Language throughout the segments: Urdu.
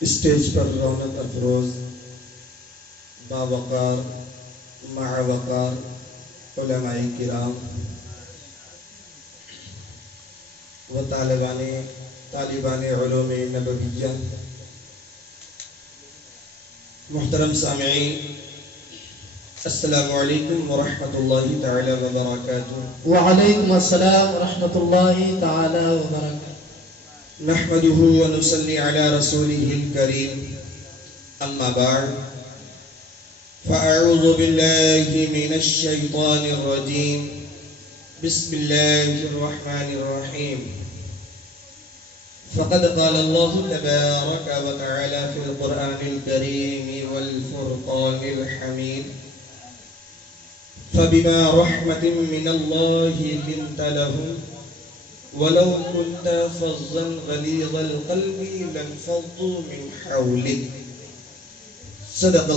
اسٹیج پر رونق افروز باوقار معوقار علماء کرام و طالبان علوم نبویہ، محترم سامعین، السلام علیکم ورحمۃ اللہ تعالی وبرکاتہ۔ وعلیکم السلام ورحمۃ اللہ تعالی وبرکاتہ۔ نحمده ونصلي على رسوله الكريم، اما بعد فاعوذ بالله من الشيطان الرجيم، بسم الله الرحمن الرحيم۔ فقد قال الله تبارك وتعالى في القرآن الكريم والفرقان الحميد، فبما رحمة من الله لنت لهم ولو كنت فظا غليظ القلب لانفضوا من حولك۔ صدق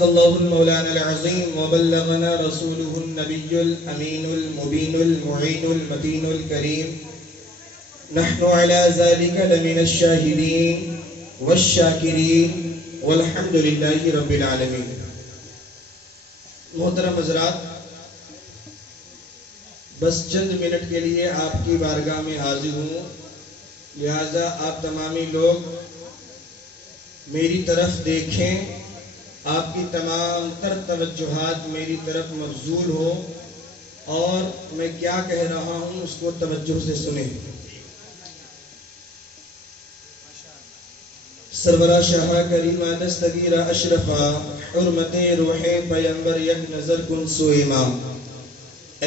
الله المولانا العظيم، وبلغنا رسوله النبي الأمين المبين المعين المتين الكريم، نحن على ذلك لمن الشاهدين والشاكرين والحمد لله رب العالمين۔ محترم حضرات، بس چند منٹ کے لیے آپ کی بارگاہ میں حاضر ہوں، لہذا آپ تمامی لوگ میری طرف دیکھیں، آپ کی تمام تر توجہات میری طرف مبذول ہو اور میں کیا کہہ رہا ہوں اس کو توجہ سے سنیں۔ سرورہ شاہ کریمہ دستگیرہ اشرفہ، حرمت روح پیمبر یک نظر کن سوئیما،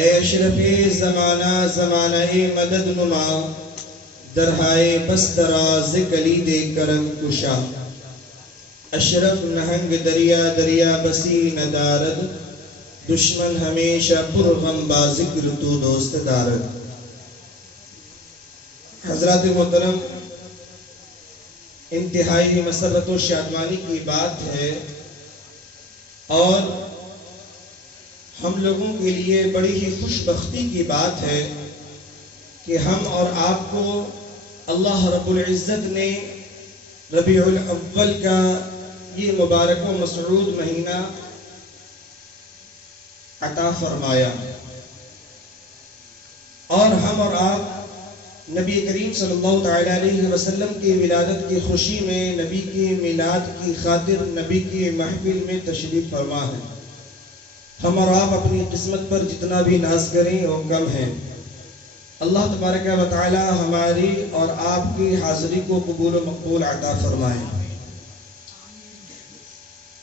اے اشرف زمانہ زمانہ مدد نما، درہائے بستراز کلید کرم کشا، اشرف نہنگ دریا دریا بسی ندارد، دشمن ہمیشہ پرغم با ذکر تو دوست دارد۔ حضرات محترم، انتہائی مسرت و شادمانی کی بات ہے اور ہم لوگوں کے لیے بڑی ہی خوش بختی کی بات ہے کہ ہم اور آپ کو اللہ رب العزت نے ربیع الاول کا یہ مبارک و مسعود مہینہ عطا فرمایا، اور ہم اور آپ نبی کریم صلی اللہ تعالی علیہ وسلم کی ولادت کی خوشی میں نبی کی میلاد کی خاطر نبی کی محفل میں تشریف فرما ہے۔ ہم اور آپ اپنی قسمت پر جتنا بھی ناز کریں وہ کم ہے۔ اللہ تبارک و تعالی ہماری اور آپ کی حاضری کو قبول و مقبول عطا فرمائے۔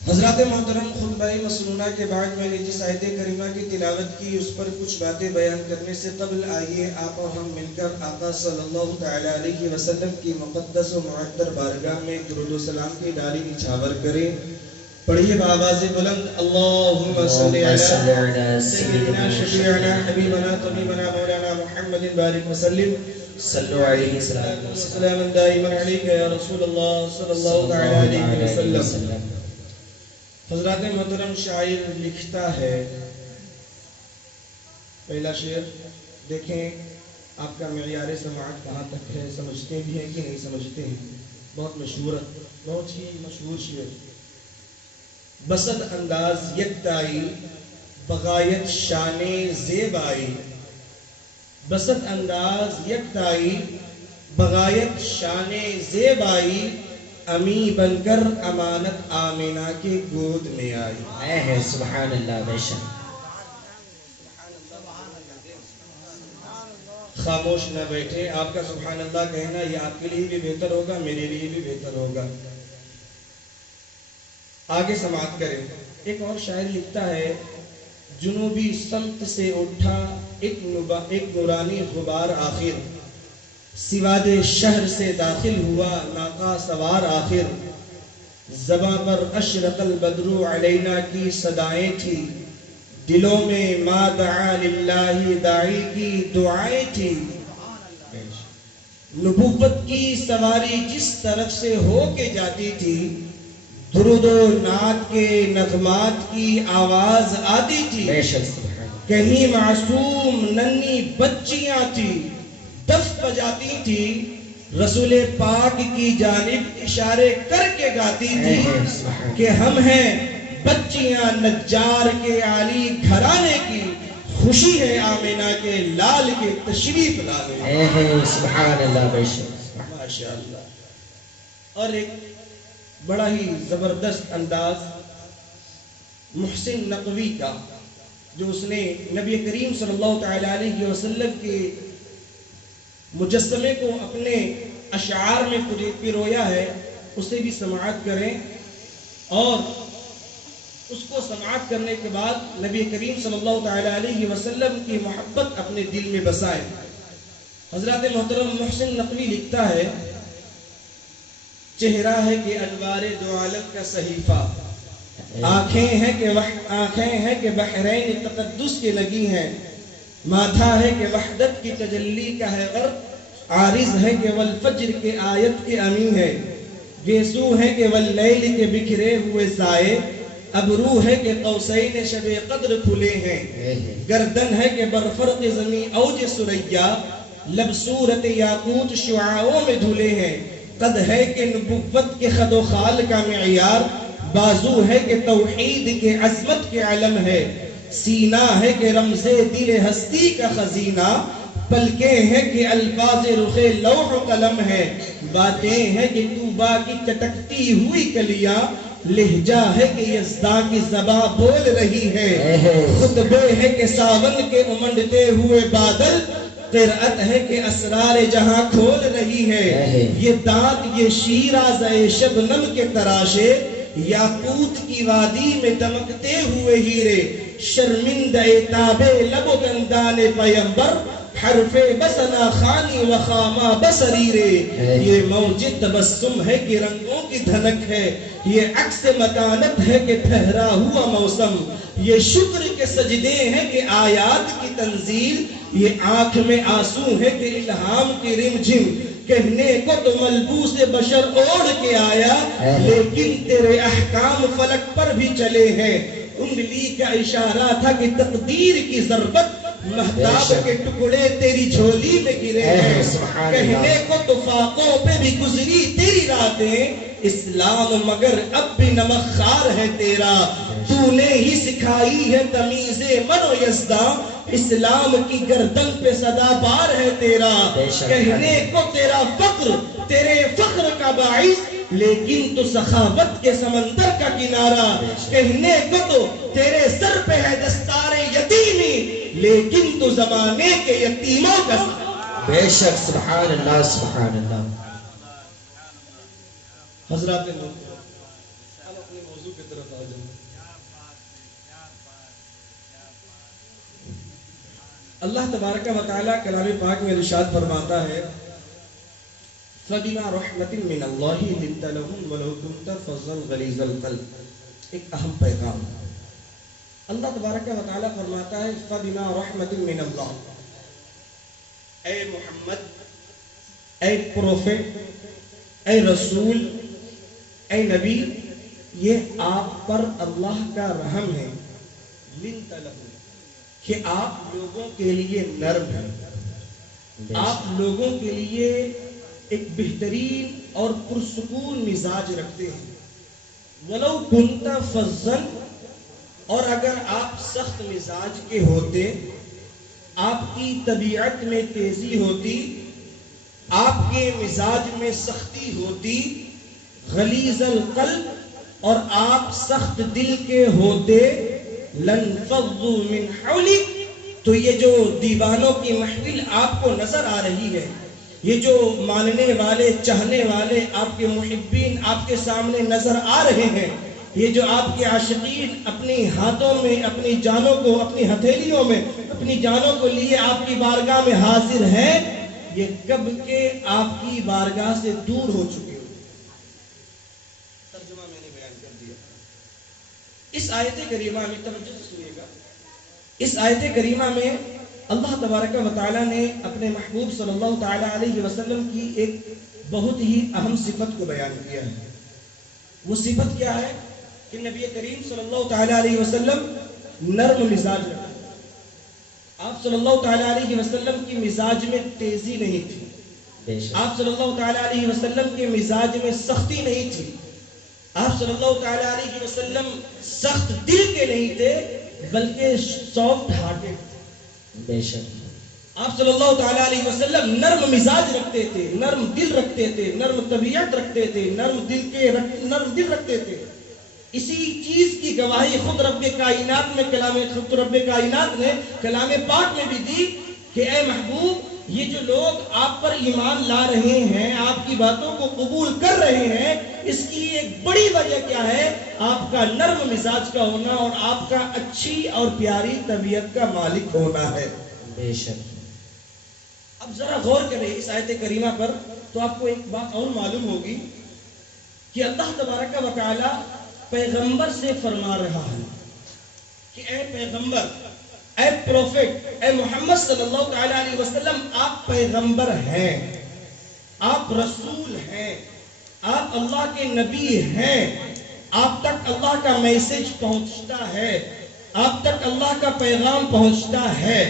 حضرات محترم، خطبہ مسنونہ کے بعد میں نے جس آیت کریمہ کی تلاوت کی اس پر کچھ باتیں بیان کرنے سے قبل آئیے آپ اور ہم مل کر آقا صلی اللہ تعالی علیہ وسلم کی مقدس و معطر بارگاہ میں درود و سلام کی ڈالی نچھاور کریں۔ پڑھیے بآواز بلند، اللہم صلی علی سیدنا شفیعنا حبیبنا طبیبنا مولانا محمد بارک وسلم، صلو علیہ وسلم دائما علیک یا رسول اللہ صلی اللہ تعالی علیہ وسلم۔ حضرات محترم، شاعر لکھتا ہے، پہلا شعر دیکھیں آپ کا معیار سماعت کہاں تک ہے، سمجھتے بھی ہیں کہ نہیں سمجھتے ہیں۔ بہت مشہور، بہت ہی مشہور شعر۔ بسط انداز یکتائی بغایت شان زیبائی، بسط انداز یکتائی بغایت شان زیبائی، امی بن کر امانت آمینہ کے گود میں آئی۔ اے ہے سبحان اللہ، بے شک۔ خاموش نہ بیٹھے، آپ کا سبحان اللہ کہنا یہ آپ کے لیے بھی بہتر ہوگا، میرے لیے بھی بہتر ہوگا۔ آگے سماعت کریں۔ ایک اور شاعر لکھتا ہے، جنوبی سمت سے اٹھا ایک نورانی غبار آخر، سواد شہر سے داخل ہوا ناقہ سوار آخر، زباں پر اشرق البدر علینا کی صدائیں تھی، دلوں میں ما دعا للہ داعی کی دعائیں تھی، نبوت کی سواری جس طرف سے ہو کے جاتی تھی، درود و نعت کے نغمات کی آواز آتی تھی، کہیں معصوم ننھی بچیاں تھی، دف بجاتی تھی، رسول پاک کی جانب اشارے کر کے گاتی تھی کہ ہم ہیں بچیاں نجار کے عالی گھرانے کی، خوشی ہے آمینہ کے لال کے تشریف لانے۔ سبحان اللہ بے شک، ماشاءاللہ۔ اور ایک بڑا ہی زبردست انداز محسن نقوی کا، جو اس نے نبی کریم صلی اللہ تعالی علیہ وسلم کے مجسمے کو اپنے اشعار میں پرویا ہے، اسے بھی سماعت کریں، اور اس کو سماعت کرنے کے بعد نبی کریم صلی اللہ تعالی علیہ وسلم کی محبت اپنے دل میں بسائیں۔ حضرات محترم محسن نقوی لکھتا ہے، چہرہ ہے کہ انوار دو عالم کا صحیفہ، آنکھیں ہیں کہ بحرین تقدس کے لگی ہیں، ماتھا ہے کہ وحدت کی تجلی کا ہے غرب، عارض ہے کہ والفجر کے آیت کے امی ہے، گیسو ہے کہ واللیل کے بکھرے ہوئے سائے، ابرو ہے کہ قوسین شب قدر کھلے ہیں، گردن ہے کہ برفرق زمین اوج سریا، لب صورت یاقوت شعاعوں میں دھلے ہیں، قد ہے کہ نبوت کے خد و خال کا معیار، بازو ہے کہ توحید کے عظمت کے علم ہے، سینہ ہے کہ رمز دل ہستی کا خزینہ، پلکیں ہیں کہ الفاظ رخ لوح و قلم ہے، باتیں ہیں کہ طوبا کی چٹکتی ہوئی کلیاں، لہجہ ہے کہ یزداں کی زباں بول رہی ہے، خطبے ہے کہ ساون کے امنڈتے ہوئے بادل، قرأت ہے کہ اسرار جہاں کھول رہی ہے، یہ دانت یہ شیراز شبنم کے تراشے، یاقوت کی وادی میں دمکتے ہوئے ہیرے، شرمندہ تابع لب و دندان پیمبر، حرف بسنا خانی و خامہ بسریرے، یہ موج تبسم ہے کہ رنگوں کی دھنک ہے، یہ عکس مکانت ہے کہ ٹھہرا ہوا موسم، یہ شکر کے سجدے ہیں کہ آیات کی تنزیل، یہ آنکھ میں آنسو ہے کہ الہام کی رمجھم، کہنے کو تو ملبوس بشر اوڑھ کے آیا، لیکن تیرے احکام فلک پر بھی چلے ہیں، انگلی کا اشارہ تھا کہ تقدیر کی ضربت، مہتاب کے ٹکڑے تیری جھولی میں گرے ہیں، کہنے کو تو فاقوں پہ بھی گزری تیری راتیں، اسلام مگر اب بھی نمک خار ہے تیرا، تو نے ہی سکھائی ہے تمیز من و یزداں، اسلام کی گردن پہ صدا بار ہے تیرا، کہنے کو تیرا فقر تیرے فخر کا باعث، لیکن تو سخاوت کے سمندر کا کنارہ، کہنے کو تو تیرے سر پہ ہے دستار یتیمی، لیکن تو زمانے کے یتیموں کا بے شک۔ سبحان اللہ سبحان اللہ۔ حضرات محترم، اب اپنے موضوع کی طرف آ جائیں۔ اللہ تبارک و تعالیٰ کلام پاک میں ارشاد فرماتا ہے، فَبِمَا رَحْمَةٍ مِّنَ اللَّهِ لِنْتَ لَهُمْ وَلَوْ كُنْتَ فَظًّا غَلِيظَ الْقَلْبِ۔ ایک اہم پیغام اللہ تبارک و تعالیٰ فرماتا ہے، فَبِمَا رَحْمَةٍ مِّنَ اللَّهِ، اے محمد، اے پروفیٹ، اے رسول، اے نبی، یہ آپ پر اللہ کا رحم ہے، لِنْتَ لَهُمْ، کہ آپ لوگوں کے لیے نرم ہیں، آپ لوگوں کے لیے ایک بہترین اور پرسکون مزاج رکھتے ہیں، وَلَوْ كُنْتَ فَظًّا، اور اگر آپ سخت مزاج کے ہوتے، آپ کی طبیعت میں تیزی ہوتی، آپ کے مزاج میں سختی ہوتی، غلیظ القلب، اور آپ سخت دل کے ہوتے، لَنْفَضُّوا مِنْ حَوْلِكَ، تو یہ جو دیوانوں کی محفل آپ کو نظر آ رہی ہے، یہ جو ماننے والے چاہنے والے آپ کے محبین آپ کے سامنے نظر آ رہے ہیں، یہ جو آپ کے عاشقین اپنی ہاتھوں میں اپنی جانوں کو، اپنی ہتھیلیوں میں اپنی جانوں کو لیے آپ کی بارگاہ میں حاضر ہیں، یہ کب کے آپ کی بارگاہ سے دور ہو چکے ہو۔ ترجمہ میں نے بیان کر دیا۔ اس آیت کریمہ میں توجہ سے سنیے گا، اس آیت کریمہ میں اللہ تبارک و تعالیٰ نے اپنے محبوب صلی اللہ تعالیٰ علیہ وسلم کی ایک بہت ہی اہم صفت کو بیان کیا ہے۔ وہ صفت کیا ہے کہ نبی کریم صلی اللہ تعالیٰ علیہ وسلم نرم مزاج رکھتے ہیں۔ آپ صلی اللہ تعالیٰ علیہ وسلم کی مزاج میں تیزی نہیں تھی، آپ صلی اللہ تعالیٰ علیہ وسلم کے مزاج میں سختی نہیں تھی. آپ صلی اللہ تعالیٰ علیہ وسلم سخت دل کے نہیں تھے بلکہ سافٹ ہارٹڈ تھے. بے شک آپ صلی اللہ تعالیٰ علیہ وسلم نرم مزاج رکھتے تھے, نرم دل رکھتے تھے, نرم طبیعت رکھتے تھے, نرم دل رکھتے تھے. اسی چیز کی گواہی خود رب کائنات نے کلام پاک میں بھی دی کہ اے محبوب, یہ جو لوگ آپ پر ایمان لا رہے ہیں, آپ کی باتوں کو قبول کر رہے ہیں, اس کی ایک بڑی وجہ کیا ہے؟ آپ کا نرم مزاج کا ہونا اور آپ کا اچھی اور پیاری طبیعت کا مالک ہونا ہے. بے شک. اب ذرا غور کریں اس آیت کریمہ پر تو آپ کو ایک بات اور معلوم ہوگی کہ اللہ تبارک و تعالی پیغمبر سے فرما رہا ہے کہ اے پیغمبر, اے پروفٹ, اے محمد صلی اللہ تعالیٰ علیہ وسلم, آپ پیغمبر ہیں, آپ رسول ہیں, آپ اللہ کے نبی ہیں, آپ تک اللہ کا میسج پہنچتا ہے, آپ تک اللہ کا پیغام پہنچتا ہے.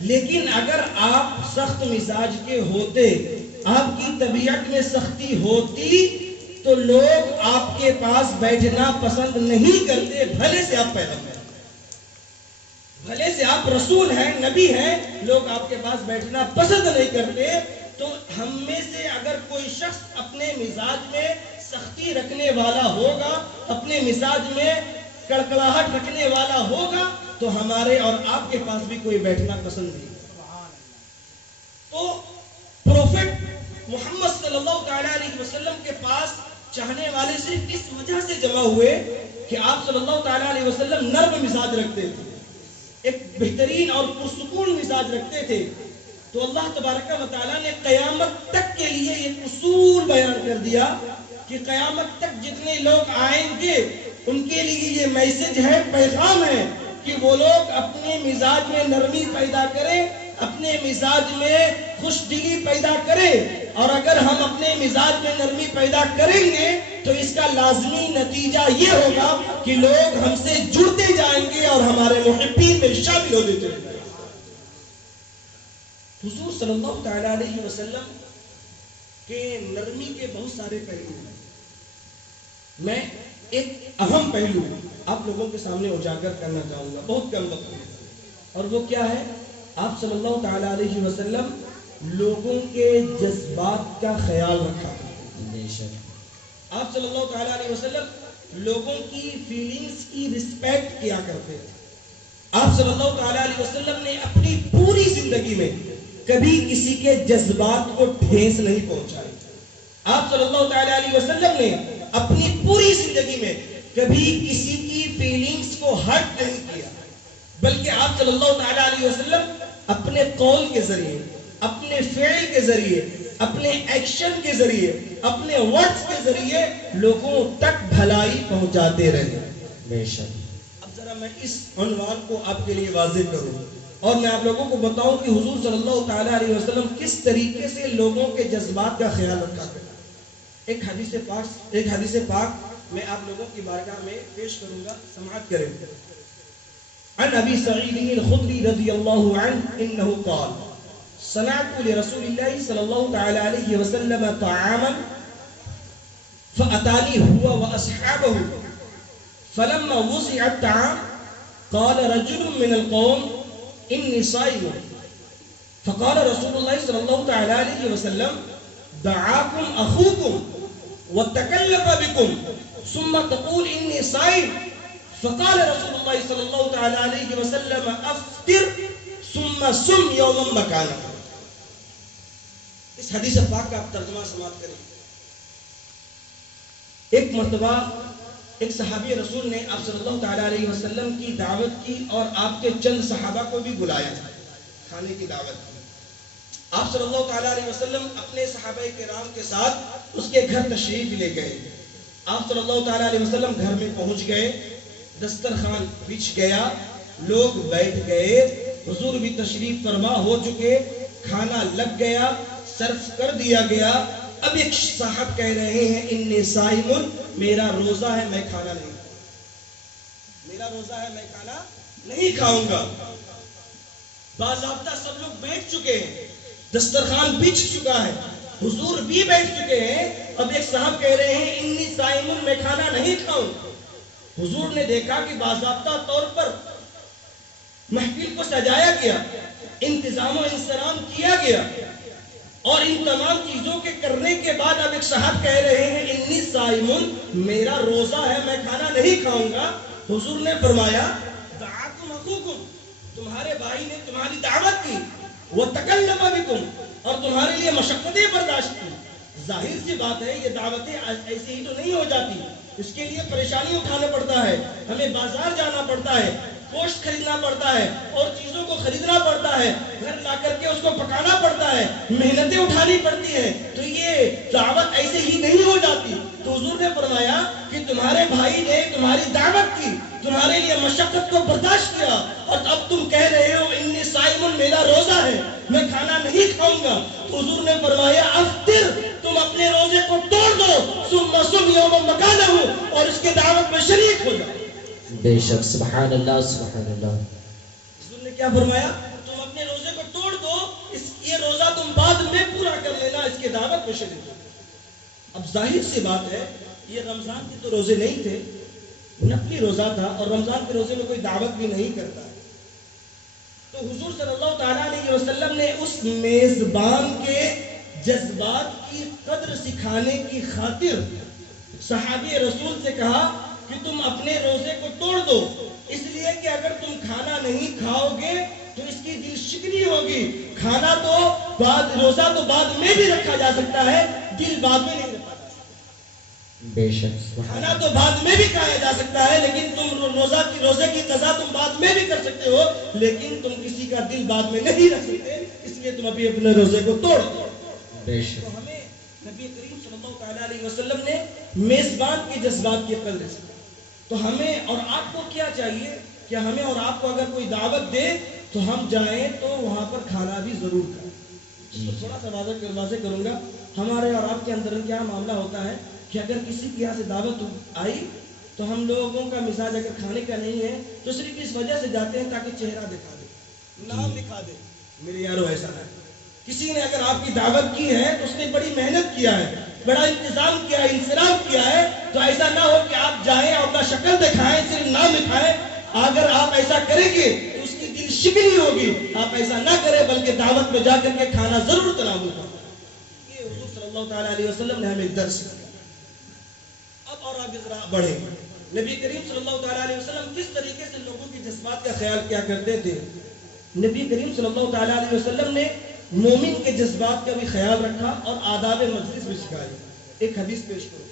لیکن اگر آپ سخت مزاج کے ہوتے, آپ کی طبیعت میں سختی ہوتی تو لوگ آپ کے پاس بیٹھنا پسند نہیں کرتے, بھلے سے آپ پیغمبر ہیں, بھلے سے آپ رسول ہیں, نبی ہیں, لوگ آپ کے پاس بیٹھنا پسند نہیں کرتے. تو ہم میں سے اگر کوئی شخص اپنے مزاج میں سختی رکھنے والا ہوگا, اپنے مزاج میں کڑکڑاہٹ رکھنے والا ہوگا, تو ہمارے اور آپ کے پاس بھی کوئی بیٹھنا پسند نہیں. تو پروفٹ محمد صلی اللہ تعالیٰ علیہ وسلم کے پاس چاہنے والے صرف اس وجہ سے جمع ہوئے کہ آپ صلی اللہ تعالیٰ علیہ وسلم نرم مزاج رکھتے تھے, ایک بہترین اور پرسکون مزاج رکھتے تھے. تو اللہ تبارک و تعالیٰ نے قیامت تک کے لیے ایک اصول بیان کر دیا کہ قیامت تک جتنے لوگ آئیں گے ان کے لیے یہ میسج ہے, پیغام ہے کہ وہ لوگ اپنے مزاج میں نرمی پیدا کریں, اپنے مزاج میں خوش دلی پیدا کریں. اور اگر ہم اپنے مزاج میں نرمی پیدا کریں گے تو اس کا لازمی نتیجہ یہ ہوگا کہ لوگ ہم سے جڑتے جائیں گے اور ہمارے محبین میں شامل ہو دیتے ہیں. حضور صلی اللہ تعالیٰ علیہ وسلم کے نرمی کے بہت سارے پہلو ہیں. میں ایک اہم پہلو آپ لوگوں کے سامنے اجاگر کرنا چاہوں گا, بہت کم وقت میں, اور وہ کیا ہے؟ آپ صلی اللہ تعالیٰ علیہ وسلم لوگوں کے جذبات کا خیال رکھا. آپ صلی اللہ تعالیٰ علیہ وسلم لوگوں کی فیلنگز کی رسپیکٹ کیا کرتے تھے. آپ صلی اللہ تعالیٰ علیہ وسلم نے اپنی پوری زندگی میں کبھی کسی کے جذبات کو ٹھیس نہیں پہنچائی. آپ صلی اللہ تعالیٰ علیہ وسلم نے اپنی پوری زندگی میں کبھی کسی کی فیلنگز کو ہرٹ نہیں کیا, بلکہ آپ صلی اللہ تعالیٰ علیہ وسلم اپنے قول کے ذریعے, اپنے فعل کے ذریعے, اپنے ایکشن کے ذریعے, اپنے ورڈز کے ذریعے لوگوں تک بھلائی پہنچاتے رہے. بے شک. اب ذرا میں اس عنوان کو آپ کے لیے واضح کروں اور میں آپ لوگوں کو بتاؤں کہ حضور صلی اللہ تعالیٰ علیہ وسلم کس طریقے سے لوگوں کے جذبات کا خیال رکھا کرتے. ایک حدیث پاک میں آپ لوگوں کی بارگاہ میں پیش کروں گا, سماعت کریں. عن ابی سعید الخدری رضی اللہ عنہ انہ قال صنعت لرسول اللہ صلی اللہ تعالی علیہ وسلم طعاما فأتانی هو واصحابه فلما وضع الطعام قال رجل من القوم انی صائم فقال رسول اللہ صلی اللہ تعالی علیہ وسلم دعاکم اخوکم وتکلف بكم ثم تقول انی صائم فقال رسول اللہ صلی اللہ تعالی علیہ وسلم افطر ثم صم یوما مکانا. اس حدیث پاک کا آپ ترجمہ سماعت کریں. ایک مرتبہ ایک صحابی رسول نے آپ صلی اللہ تعالی علیہ وسلم کی دعوت کی اور آپ کے چند صحابہ کو بھی بلایا کھانے کی دعوت کی. آپ صلی اللہ تعالی علیہ وسلم اپنے صحابہ کرام کے ساتھ اس کے گھر تشریف لے گئے. آپ صلی اللہ تعالی علیہ وسلم گھر میں پہنچ گئے, دسترخوان بچھ گیا, لوگ بیٹھ گئے, حضور بھی تشریف فرما ہو چکے, کھانا لگ گیا, سرو کر دیا گیا. اب ایک صاحب کہہ رہے ہیں انی صائم, میرا روزہ ہے میں کھانا نہیں, میرا روزہ ہے میں کھانا نہیں کھاؤں گا. باضابطہ سب لوگ بیٹھ چکے ہیں, دسترخوان بچھ چکا ہے, حضور بھی بیٹھ چکے ہیں. اب ایک صاحب کہہ رہے ہیں انی صائمٌ، میں کھانا نہیں کھاؤں. حضور نے دیکھا کہ باضابطہ طور پر محفل کو سجایا گیا، انتظام و انصرام کیا گیا، اور ان تمام چیزوں کے کرنے کے بعد اب ایک صاحب کہہ رہے ہیں انی صائمٌ، میرا روزہ ہے، میں کھانا نہیں کھاؤں گا. حضور نے فرمایا دعاکم اخوکم، تمہارے بھائی نے تمہاری دعوت کی، وتکلم بکم، اور تمہارے لیے مشقتیں برداشت کی. ظاہر سی بات ہے یہ دعوتیں ایسے ہی تو نہیں ہو جاتی، اس کے لیے پریشانی اٹھانا پڑتا ہے، ہمیں بازار جانا پڑتا ہے، گوشت خریدنا پڑتا ہے، اور چیزوں کو خریدنا پڑتا ہے، گھر لا کر کے اس کو پکانا پڑتا ہے، محنتیں اٹھانی پڑتی ہیں. تو یہ دعوت ایسے ہی نہیں ہو جاتی. تو حضور نے فرمایا کہ تمہارے بھائی نے تمہاری دعوت کی، تمہارے لیے مشقت کو برداشت کیا، اور اب تم کہہ رہے ہو انی صائمٌ، میرا روزہ ہے، میں کھانا نہیں کھاؤں گا. تو حضور نے فرمایا افطر، تم اپنے روزے کو توڑ دو، ثم صم یوم مکانہ، اور اس کے دعوت میں شریک ہو جاؤ. بے شک. سبحان اللہ سبحان اللہ. حضور نے کیا فرمایا؟ تم اپنے روزے کو توڑ دو، یہ روزہ تم بعد میں پورا کر لینا، اس کے دعوت میں شریک ہو. اب ظاہر سی بات ہے یہ رمضان کے تو روزے نہیں تھے، نفلی روزہ تھا، اور رمضان کے روزے میں کوئی دعوت بھی نہیں کرتا. تو حضور صلی اللہ تعالیٰ علیہ وسلم نے اس میزبان کے جذبات کی قدر سکھانے کی خاطر صحابی رسول سے کہا کہ تم اپنے روزے کو توڑ دو، اس لیے کہ اگر تم کھانا نہیں کھاؤ گے تو اس کی دل شکنی ہوگی. کھانا تو روزہ تو بعد میں بھی رکھا جا سکتا ہے، دل بعد میں نہیں رکھا جا سکتا. بے شک. کھانا تو بعد میں بھی کھایا جا سکتا ہے، لیکن تم روزے کی قضا تم بعد میں بھی کر سکتے ہو، لیکن تم کسی کا دل بعد میں نہیں رکھ سکتے، اس لیے تم ابھی اپنے روزے کو توڑ دو. بے شک. تو ہمیں نبی کریم صلی اللہ تعالیٰ علیہ وسلم نے میزبان کے جذبات کی قدر سکھائی. تو ہمیں اور آپ کو کیا چاہیے کہ ہمیں اور آپ کو اگر کوئی دعوت دے تو ہم جائیں تو وہاں پر کھانا بھی ضرور کریں. تھوڑا سا واضح کروں گا. ہمارے اور آپ کے اندر کیا معاملہ ہوتا ہے کہ اگر کسی کے یہاں سے دعوت آئی تو ہم لوگوں کا مزاج اگر کھانے کا نہیں ہے تو صرف اس وجہ سے جاتے ہیں تاکہ چہرہ دکھا دے، نام دکھا دے. میرے یارو ایسا ہے، کسی نے اگر آپ کی دعوت کی ہے تو اس نے بڑی محنت کیا ہے، بڑا انتظام کیا ہے، انصراف کیا ہے. تو ایسا نہ ہو کہ آپ جائیں اور اپنا شکل دکھائیں، صرف نام دکھائیں. اگر آپ ایسا کریں گے تو اس کی دل شکنی ہوگی. آپ ایسا نہ کریں بلکہ دعوت میں جا کر کے کھانا ضرور تناول کریں. یہ حضور صلی اللہ تعالیٰ علیہ وسلم نے ہمیں درس دیا. اب اور آگے ذرا بڑھیں. نبی کریم صلی اللہ تعالیٰ علیہ وسلم کس طریقے سے لوگوں کے جذبات کا خیال کیا کرتے تھے؟ نبی کریم صلی اللہ تعالیٰ علیہ وسلم نے مومن کے جذبات کا بھی خیال رکھا اور آداب مجلس بھی سکھائی. ایک حدیث پیش کرو.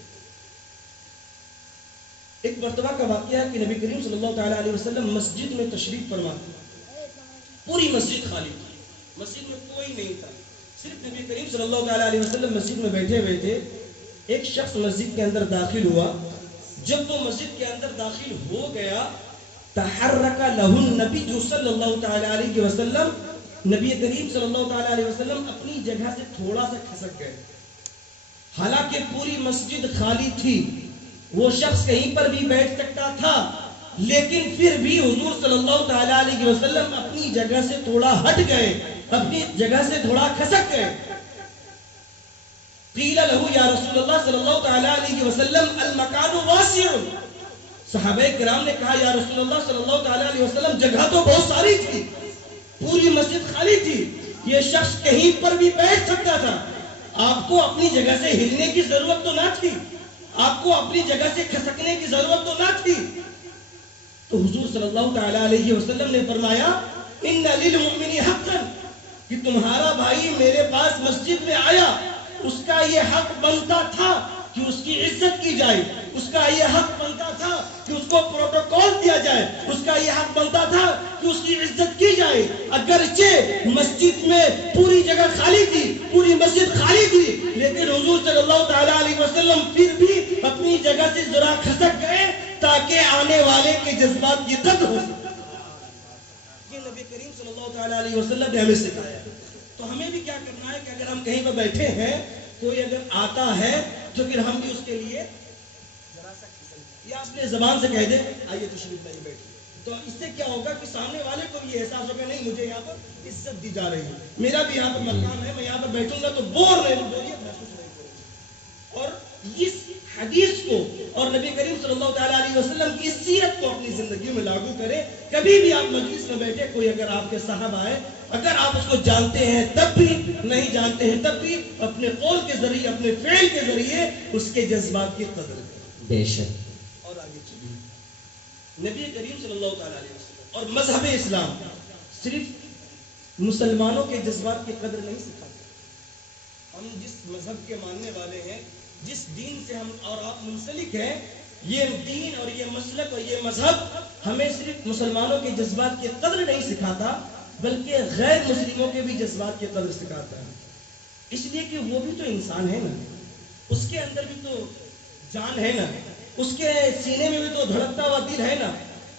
ایک مرتبہ کا واقعہ ہے کہ نبی کریم صلی اللہ تعالیٰ علیہ وسلم مسجد میں تشریف فرما تھے. پوری مسجد خالی تھی، مسجد میں کوئی نہیں تھا، صرف نبی کریم صلی اللہ تعالیٰ علیہ وسلم مسجد میں بیٹھے ہوئے تھے. ایک شخص مسجد کے اندر داخل ہوا. جب وہ مسجد کے اندر داخل ہو گیا تحرک لہ النبی صلی اللہ تعالیٰ علیہ وسلم، نبی کریم صلی اللہ تعالیٰ علیہ وسلم اپنی جگہ سے تھوڑا سا کھسک گئے. حالانکہ پوری مسجد خالی تھی، وہ شخص کہیں پر بھی بیٹھ سکتا تھا، لیکن پھر بھی حضور صلی اللہ تعالیٰ علیہ وسلم اپنی جگہ سے تھوڑا ہٹ گئے، اپنی جگہ سے تھوڑا کھسک گئے. قیل لہو یا رسول اللہ صلی اللہ تعالیٰ علیہ وسلم المکان واسع. صحابہ کرام نے کہا یا رسول اللہ صلی اللہ تعالیٰ علیہ وسلم جگہ تو بہت ساری تھی، پوری مسجد خالی تھی، یہ شخص کہیں پر بھی بیٹھ سکتا تھا، آپ کو اپنی جگہ سے ہلنے کی ضرورت تو نہ تھی، آپ کو اپنی جگہ سے کھسکنے کی ضرورت تو نہ تھی. تو حضور صلی اللہ تعالیٰ علیہ وسلم نے فرمایا ان للمؤمن حقا، کہ تمہارا بھائی میرے پاس مسجد میں آیا، اس کا یہ حق بنتا تھا کہ اس کی عزت کی جائے، اس کا یہ حق بنتا تھا کہ اس کو پروٹوکول دیا جائے، اس کا یہ حق بنتا تھا کہ اس کی عزت کی جائے. اگرچہ مسجد میں پوری جگہ خالی تھی، پوری مسجد خالی تھی، لیکن حضور صلی اللہ تعالیٰ علیہ وسلم پھر بھی اپنی جگہ سے ذرا کھسک گئے تاکہ آنے والے کے جذبات کی قدر ہو سکے. یہ نبی کریم صلی اللہ تعالیٰ علیہ وسلم نے ہمیں سکھایا. تو ہمیں بھی کیا کرنا ہے کہ اگر ہم کہیں پر بیٹھے ہیں، کوئی اگر آتا ہے تو پھر ہم بھی اس کے لیے ذرا سا یا اپنے زبان سے کہہ دیں آئیے تشریف لائیے بیٹھیے. تو اس سے کیا ہوگا کہ سامنے والے کو بھی احساس ہوگا نہیں مجھے یہاں پر عزت دی جا رہی ہے, میرا بھی یہاں پر مقام ہے, میں یہاں پر بیٹھوں گا تو بوریت محسوس نہیں کروں. اور اس حدیث کو اور نبی کریم صلی اللہ تعالیٰ علیہ وسلم کی سیرت کو اپنی زندگی میں لاگو کریں. کبھی بھی آپ مجلس میں بیٹھے, کوئی اگر آپ کے صاحب آئے, اگر آپ اس کو جانتے ہیں تب بھی, نہیں جانتے ہیں تب بھی, اپنے قول کے ذریعے, اپنے فعل کے ذریعے اس کے جذبات کی قدر کریں. بے شک. اور آگے چلیے, نبی کریم صلی اللہ تعالیٰ علیہ وسلم اور مذہب اسلام صرف مسلمانوں کے جذبات کی قدر نہیں سکھاتے. ہم جس مذہب کے ماننے والے ہیں, جس دین سے ہم اور آپ منسلک ہیں, یہ دین اور یہ مسلک اور یہ مذہب ہمیں صرف مسلمانوں کے جذبات کی قدر نہیں سکھاتا, بلکہ غیر مسلموں کے بھی جذبات کی قدر سکھاتا ہے. اس لیے کہ وہ بھی تو انسان ہے نا, اس کے اندر بھی تو جان ہے نا, اس کے سینے میں بھی تو دھڑکتا ہوا دل ہے نا,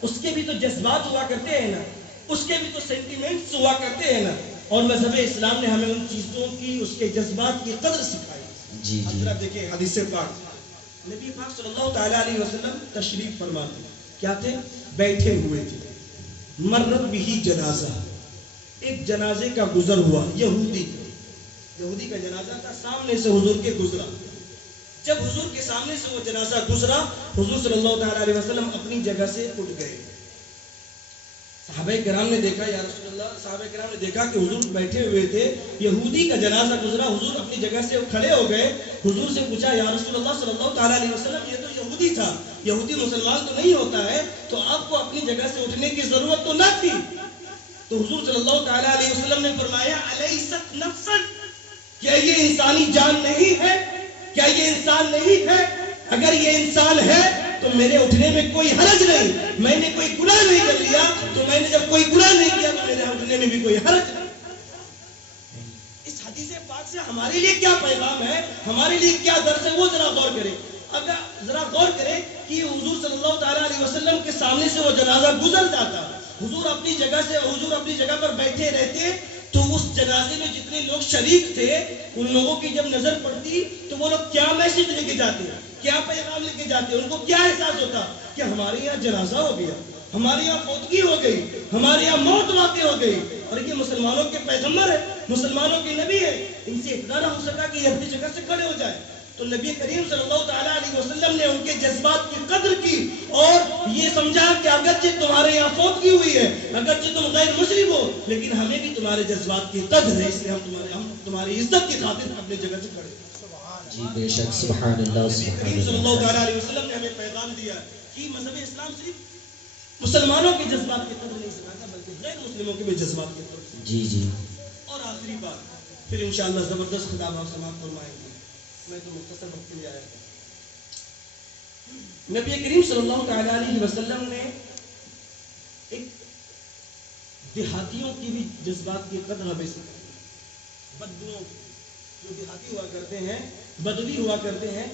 اس کے بھی تو جذبات ہوا کرتے ہیں نا, اس کے بھی تو سینٹیمنٹس ہوا کرتے ہیں نا. اور مذہب اسلام نے ہمیں ان چیزوں کی, اس کے جذبات کی قدر سکھائی. جی جی. اب دیکھیں حدیث پاک, نبی پاک صلی اللہ تعالیٰ علیہ وسلم تشریف فرماتے, کیا تھے, بیٹھے ہوئے تھے. مرت بھی جنازہ, ایک جنازے کا گزر ہوا, یہودی کا جنازہ تھا, سامنے سے حضور کے گزرا. جب حضور کے سامنے سے وہ جنازہ گزرا, حضور صلی اللہ تعالیٰ علیہ وسلم اپنی جگہ سے اٹھ گئے. صحابہ کرام نے دیکھا, یا رسول اللہ, صحابہ کرام نے دیکھا کہ حضور بیٹھے ہوئے تھے, یہودی کا جنازہ گزرا, حضور اپنی جگہ سے کھڑے ہو گئے. حضور سے پوچھا, یا رسول اللہ صلی اللہ تعالیٰ علیہ وسلم, یہ تو یہودی تھا, یہودی مسلمان تو نہیں ہوتا ہے, تو آپ کو اپنی جگہ سے اٹھنے کی ضرورت تو نہ تھی. تو حضور صلی اللہ تعالیٰ علیہ وسلم نے فرمایا, الیست نفسا, کیا یہ انسانی جان نہیں ہے, کیا یہ انسان نہیں ہے؟ اگر یہ انسان ہے تو میرے اٹھنے میں کوئی حرج نہیں, میں نے کوئی گناہ نہیں کر لیا, تو میں نے جب کوئی گناہ نہیں کیا تو میرے اٹھنے میں بھی کوئی حرج نہیں. اس حدیث پاک سے ہمارے لیے کیا پیغام ہے, ہمارے لیے کیا درس ہے, وہ ذرا غور کریں. اگر ذرا غور کریں کہ حضور صلی اللہ تعالیٰ علیہ وسلم کے سامنے سے وہ جنازہ گزر جاتا, حضور اپنی جگہ پر بیٹھے رہتے, تو اس جنازے میں جتنے لوگ شریک تھے, ان لوگوں کی جب نظر پڑتی تو وہ لوگ کیا میسج لے کے جاتے, کیا پیغام لے کے جاتے, ان کو کیا احساس ہوتا کہ ہمارے یہاں جنازہ ہو گیا, ہمارے یہاں فوتگی ہو گئی, ہمارے یہاں موت واقع ہو گئی, اور یہ مسلمانوں کے پیغمبر ہے, مسلمانوں کے نبی ہے, ان سے اتنا نہ ہو سکا کہ یہ اپنی جگہ سے کھڑے ہو جائے. تو نبی کریم صلی اللہ تعالیٰ علیہ وسلم نے ان کے جذبات کی قدر کی, اور یہ سمجھا کہ اگرچہ تمہارے یہاں فوتگی ہوئی ہے, اگرچہ تم غیر مسلم ہو, لیکن ہمیں بھی تمہارے جذبات کی قدر ہے, اس لیے ہم تمہاری عزت کی خاطر اپنی جگہ سے کھڑے. جی بے شک. سبحان اللہ. کریم صلی اللہ تعالیٰ علیہ وسلم نے ہمیں پیغام دیا کہ مذہب اسلام صرف مسلمانوں کے جذبات کی قدر نہیں سکھاتا, بلکہ غیر مسلموں کے بھی جذبات کی قدر. جی جی. اور آخری بات, پھر انشاءاللہ زبردست خطاب آپ سماعت فرمائیں گے, میں تو مختصر وقت کے لیے آیا تھا. نبی کریم صلی اللہ تعالیٰ علیہ وسلم نے ایک دیہاتیوں کی بھی جذبات کی قدر ہمیں سکھائی. بدوؤں, جو دیہاتی ہوا کرتے ہیں, بدوی ہوا کرتے ہیں,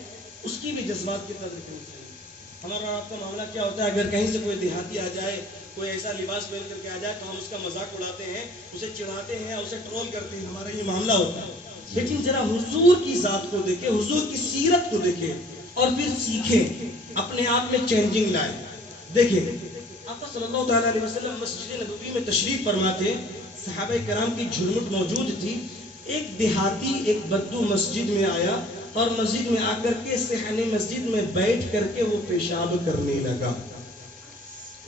اس کی بھی جذبات کی قدر کرنی چاہیے. ہمارا آپ کا معاملہ کیا ہوتا ہے, اگر کہیں سے کوئی دیہاتی آ جائے, کوئی ایسا لباس پہن کر کے آ جائے, تو ہم اس کا مذاق اڑاتے ہیں, اسے چڑھاتے ہیں, اسے ٹرول کرتے ہیں, ہمارا یہ معاملہ ہوتا ہے. لیکن ذرا حضور کی ذات کو دیکھیں, حضور کی سیرت کو دیکھیں, اور پھر سیکھیں, اپنے آپ میں چینجنگ لائیں. دیکھیں آقا صلی اللہ تعالیٰ علیہ وسلم مسجد نبوی میں تشریف فرماتے, صحابہ کرام کی جھرمٹ موجود تھی. ایک دیہاتی, ایک بدو مسجد میں آیا, اور مسجد میں آ کر کے صحن مسجد میں بیٹھ کر کے وہ پیشاب کرنے لگا.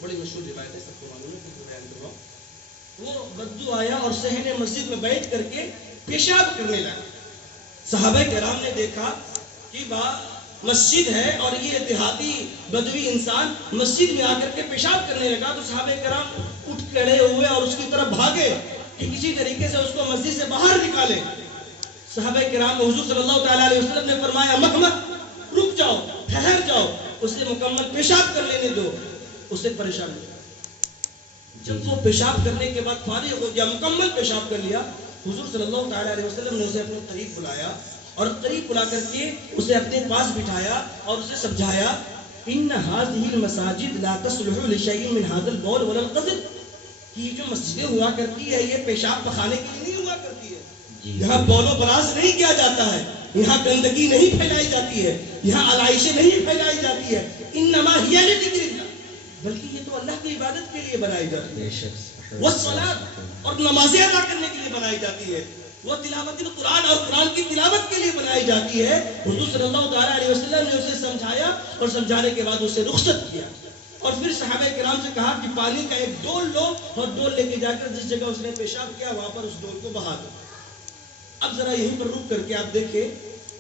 بڑی مشہور روایت ہے, سب کو معلوم ہے, بیان کرواؤ. وہ بدو آیا اور صحن مسجد میں بیٹھ کر کے پیشاب کرنے لگا. صحابہ کرام نے دیکھا کہ مسجد ہے اور یہ دیہاتی بدوی انسان مسجد میں آ کر کے پیشاب کرنے لگا, تو صحابہ کرام اٹھ کھڑے ہوئے اور اس کی طرف بھاگے کہ کسی طریقے سے اس کو مسجد سے باہر نکالے. صحابہ کرام کو حضور صلی اللہ تعالیٰ علیہ وسلم نے فرمایا, مت رک جاؤ, ٹھہر جاؤ, اسے مکمل پیشاب کر لینے دو. اسے پریشان نہیں. جب وہ پیشاب کرنے کے بعد فارغ ہو گیا, مکمل پیشاب کر لیا, حضور صلی اللہ تعالیٰ علیہ وسلم نے اسے اپنے قریب بلایا, اور قریب بلا کر کے اسے اپنے پاس بٹھایا اور اسے سمجھایا, ان هذه المساجد لا تصلح لشيء من هذا البول ولا القذر, کہ یہ جو مسجدیں ہوا کرتی ہے یہ پیشاب پخانے کے لیے نہیں ہوا کرتی ہے. یہاں بول و براز نہیں کیا جاتا ہے, یہاں گندگی نہیں پھیلائی جاتی ہے, یہاں علائشیں نہیں پھیلائی جاتی ہے. انما هي لذکر اللہ, بلکہ یہ تو اللہ کی عبادت کے لیے بنائی جاتی بے ہے، شک وہ صلاۃ اور نمازیں ادا کرنے کے لیے بنائی جاتی ہے، وہ تلاوت القرآن اور قرآن کی تلاوت کے لیے بنائی جاتی ہے۔ حضور صلی اللہ تعالیٰ علیہ وسلم نے اسے سمجھایا اور سمجھانے کے بعد اسے رخصت کیا، اور پھر صحابہ کرام سے کہا کہ پانی کا ایک ڈول لو اور ڈول لے کے جا کر جس جگہ اس نے پیشاب کیا وہاں پر اس ڈول کو بہا دو۔ اب ذرا یہیں پر رک کر کے آپ دیکھیں،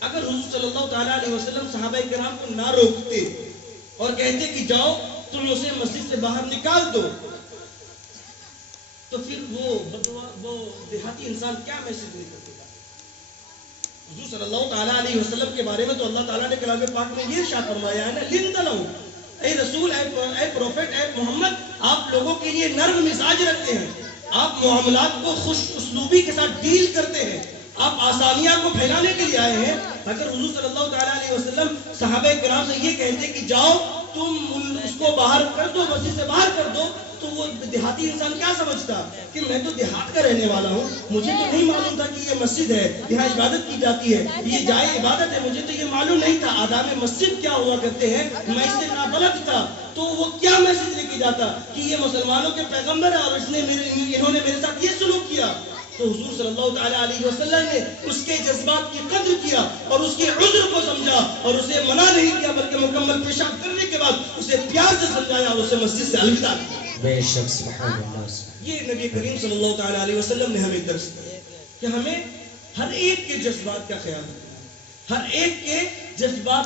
اگر حضور صلی اللہ تعالیٰ علیہ وسلم صحابہ کرام کو نہ روکتے اور کہتے کہ جاؤ تم اسے مسجد سے باہر نکال دو، تو پھر وہ دیہاتی انسان کیا میسج نہیں کرتے گا؟ حضور صلی اللہ تعالیٰ علیہ وسلم کے بارے میں تو اللہ تعالیٰ نے کلام پاک میں یہ ارشاد فرمایا ہے نا، لِنْتَلَوْ، اے رسول، اے پروفیٹ، اے محمد، آپ لوگوں کے لیے نرم مزاج رکھتے ہیں، آپ معاملات کو خوش اسلوبی کے ساتھ ڈیل کرتے ہیں، آپ آسانیاں کو پھیلانے کے لیے آئے ہیں۔ اگر حضور صلی اللہ تعالیٰ علیہ وسلم صحابہ کرام سے یہ کہتے کہ جاؤ تم اس کو باہر کر دو، مسجد سے باہر کر دو، تو وہ دیہاتی انسان کیا سمجھتا کہ میں تو دیہات کا رہنے والا ہوں، مجھے تو نہیں معلوم تھا کہ یہ مسجد ہے، یہاں عبادت کی جاتی ہے، یہ جائے عبادت ہے، مجھے تو یہ معلوم نہیں تھا آداب مسجد کیا ہوا کرتے ہیں، میں اس سے نابلد تھا۔ تو وہ کیا میسج لے کے جاتا کہ یہ مسلمانوں کے پیغمبر ہے اور انہوں نے میرے ساتھ یہ سلوک کیا۔ تو حضور صلی اللہ تعالیٰ علیہ وسلم نے اس کے جذبات کی قدر کیا اور اس کے عذر کو سمجھا اور اسے منع نہیں کیا، بلکہ مکمل پیشاب کرنے کے بعد اسے پیار سے سمجھایا اور اسے مسجد سے الوداع کیا۔ بے شک سبحان اللہ۔ یہ نبی کریم صلی اللہ تعالیٰ علیہ وسلم نے ہمیں درس دیا کہ ہمیں ہر ایک کے جذبات کا خیال رکھنا ہے، ہر ایک کے جذبات